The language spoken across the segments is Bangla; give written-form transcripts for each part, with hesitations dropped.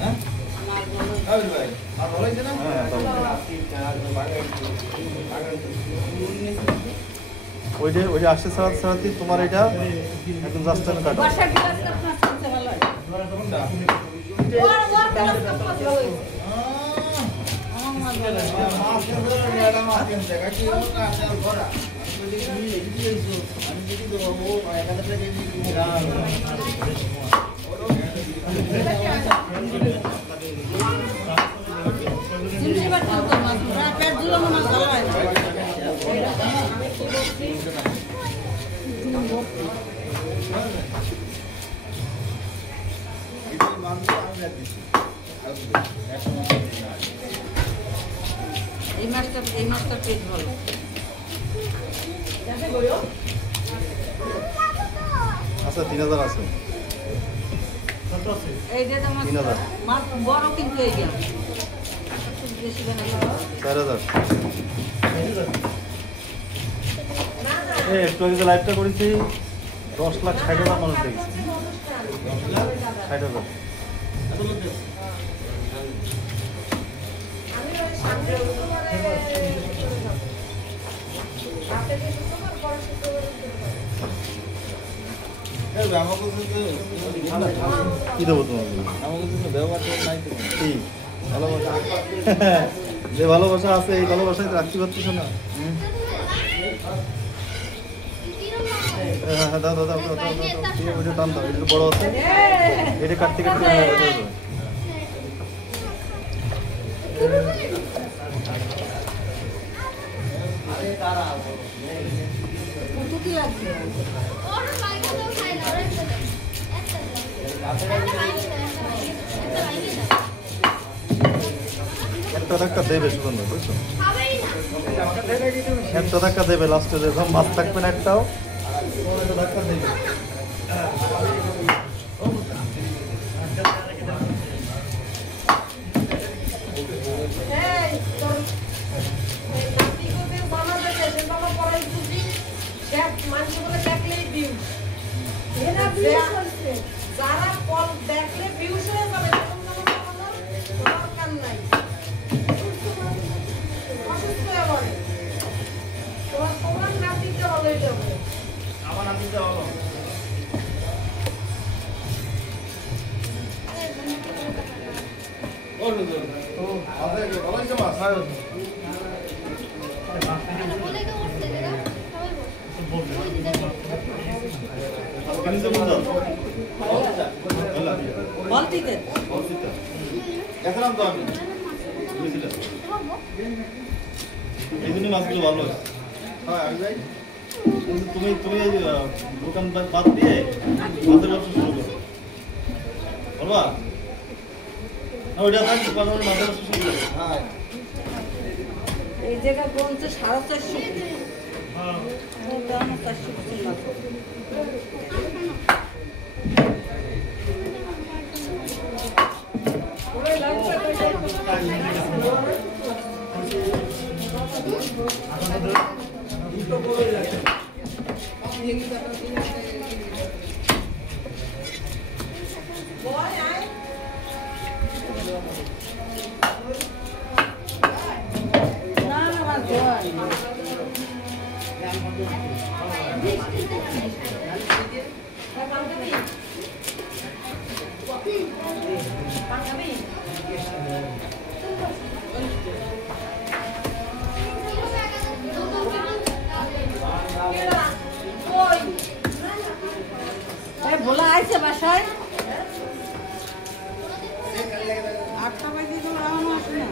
হ্যাঁ ভাই আর ভালো হয়েছে না? ওইটা আসছে ছাড়াতে তোমার এটা একদম জাস্ট টাইম কাটো। এই মাছটা পেট ভালো। আচ্ছা 3000 আছে। এই যে তোমার 3000 মাছ বড় কিন্তু এই গেল বেশি বানাই 4000। একটু আগে লাইভটা করেছি 10,60,000 মানুষ দেখছে। 60,000। কি দেবো তোমাকে? ভালোবাসা যে ভালোবাসা আছে এই ভালোবাসায় রাখতে পারছিস না। হ্যাঁ দাও ওইটা টান দাও, এটা বড় আছে, এটা কাটতে কাটতে একটা ধাক্কা দেবে সুগন্ধ, বুঝছো? একটা ধাক্কা দেবে লাস্টে, যখন মাছ থাকবে না একটাও ধাক্কা দেবে। যারা কল দেখলে ভিউজ হয়ে যাবে, দরকার নাই অসুস্থ হয়ে পড়ে। তোমার নাতিটা ভালোই যাবে, আমার নাতিটা ভালো। দেখলাম তো আমি এই জন্য মাছগুলো ভালো হয়। তুমি দোকান বাদ দিয়ে মাছের ব্যবসা শুরু করো, বলবা? ওইটা থাকবে মাছের ব্যবসা শুরু করো। হ্যাঁ এই জায়গা বলছে 450 ভোলা আইছে বাসায় 8টা বাজে, তোমার এখনো আসে না।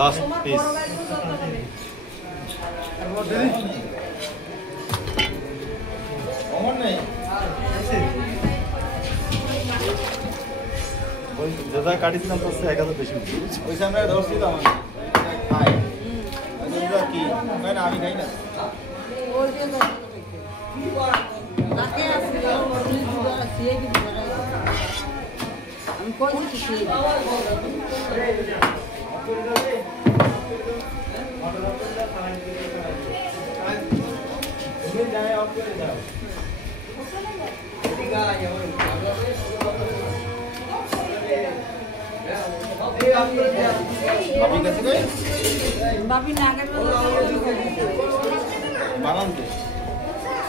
লাস্ট পিস আমার নেই ওই যেটা কাটিছিলাম তার চেয়ে 1000 বেশি উঠছে। ওই সামনে ধরছি তো আমার খাই কি না আমি খাই না আমি কইছি কি ভাবি গেছে কই? ভাবি নাগের মাল আনতে?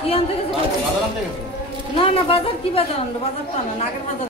কি আনতে গেছে? বাজার আনতে গেছে? না না বাজার কি বাজার আনলো? বাজার তো না নাগের বাজার।